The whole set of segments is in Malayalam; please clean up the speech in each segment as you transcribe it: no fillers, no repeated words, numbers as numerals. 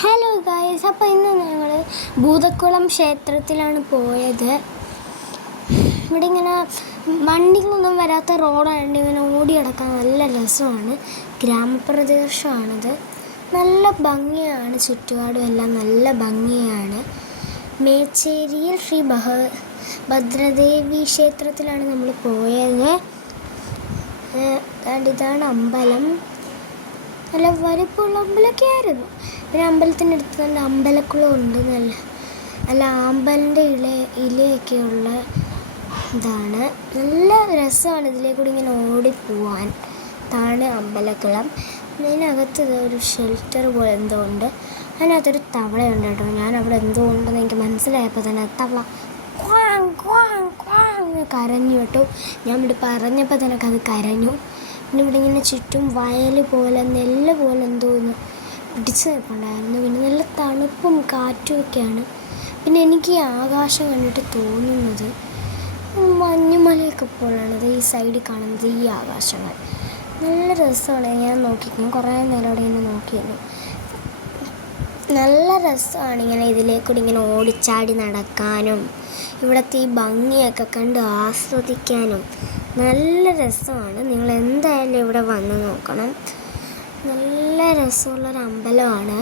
ഹലോ ഗായ്സ്, അപ്പോൾ ഇന്ന് ഞങ്ങൾ ഭൂതക്കുളം ക്ഷേത്രത്തിലാണ് പോയത്. ഇവിടെ ഇങ്ങനെ വണ്ടിക്കൊന്നും വരാത്ത റോഡായതുകൊണ്ട് ഇങ്ങനെ ഓടി നടക്കാൻ നല്ല രസമാണ്. ഗ്രാമപ്രദേശമാണിത്. നല്ല ഭംഗിയാണ്, ചുറ്റുപാടും എല്ലാം നല്ല ഭംഗിയാണ്. മേച്ചേരിയിൽ ശ്രീ ഭദ്രദേവി ക്ഷേത്രത്തിലാണ് നമ്മൾ പോയത്. ഇതാണ് അമ്പലം. നല്ല വലിപ്പമുള്ള അമ്പലമൊക്കെ ആയിരുന്നു. പിന്നെ അമ്പലത്തിൻ്റെ അടുത്ത് തന്നെ അമ്പലക്കുളം ഉണ്ട്. നല്ല ആമ്പലിൻ്റെ ഇലയൊക്കെയുള്ള ഇതാണ്. നല്ല രസമാണ് ഇതിലേക്കൂടി ഇങ്ങനെ ഓടിപ്പോവാൻ. ഇതാണ് അമ്പലക്കുളം. ഇതിനകത്ത് ഒരു ഷെൽട്ടർ പോലെ എന്തോ ഉണ്ട്. അതിനകത്തൊരു തവളയുണ്ട് കേട്ടോ. ഞാൻ അവിടെ എന്തോ ഉണ്ടെന്ന് എനിക്ക് മനസ്സിലായപ്പോൾ തന്നെ തവള ക്വാങ് ക്വാങ് ക്വാങ് കരഞ്ഞു കേട്ടോ. ഞാൻ ഇവിടെ പറഞ്ഞപ്പോൾ തന്നെ അത് കരഞ്ഞു. പിന്നെ ഇവിടെ ഇങ്ങനെ ചുറ്റും വയൽ പോലെ നെല്ല് പോലെ എന്തോന്ന് പിടിച്ച് നിൽപ്പുണ്ടായിരുന്നു. പിന്നെ നല്ല തണുപ്പും കാറ്റും ഒക്കെയാണ്. പിന്നെ എനിക്ക് ഈ ആകാശം കണ്ടിട്ട് തോന്നുന്നത് മഞ്ഞുമലയൊക്കെ പോലാണത്. ഈ സൈഡിൽ കാണുന്നത് ഈ ആകാശങ്ങൾ നല്ല രസമാണ്. ഞാൻ നോക്കിക്കും കുറേ നേരം അവിടെ ഇങ്ങനെ നോക്കിയിരുന്നു. നല്ല രസമാണ് ഇങ്ങനെ ഇതിലേക്കൂടി ഇങ്ങനെ ഓടിച്ചാടി നടക്കാനും ഇവിടുത്തെ ഈ ഭംഗിയൊക്കെ കണ്ട് ആസ്വദിക്കാനും നല്ല രസമാണ്. നിങ്ങൾ എന്തായാലും ഇവിടെ വന്ന് നോക്കണം. നല്ല രസമുള്ളൊരു അമ്പലമാണ്.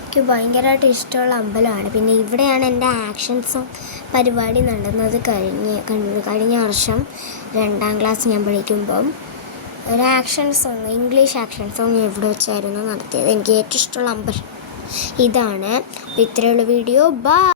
എനിക്ക് ഭയങ്കരമായിട്ട് ഇഷ്ടമുള്ള അമ്പലമാണ്. പിന്നെ ഇവിടെയാണ് എൻ്റെ ആക്ഷൻസും പരിപാടി നടന്നത്. കഴിഞ്ഞ വർഷം 2ാം ക്ലാസ് ഞാൻ പഠിക്കുമ്പം ഒരു action song, English action song ഇവിടെ വെച്ചായിരുന്നു നടത്തിയത്. എനിക്ക് ഏറ്റവും ഇഷ്ടമുള്ള അമ്പലം ഇതാണ്. അപ്പോൾ ഇത്രയുള്ള വീഡിയോ. ബൈ.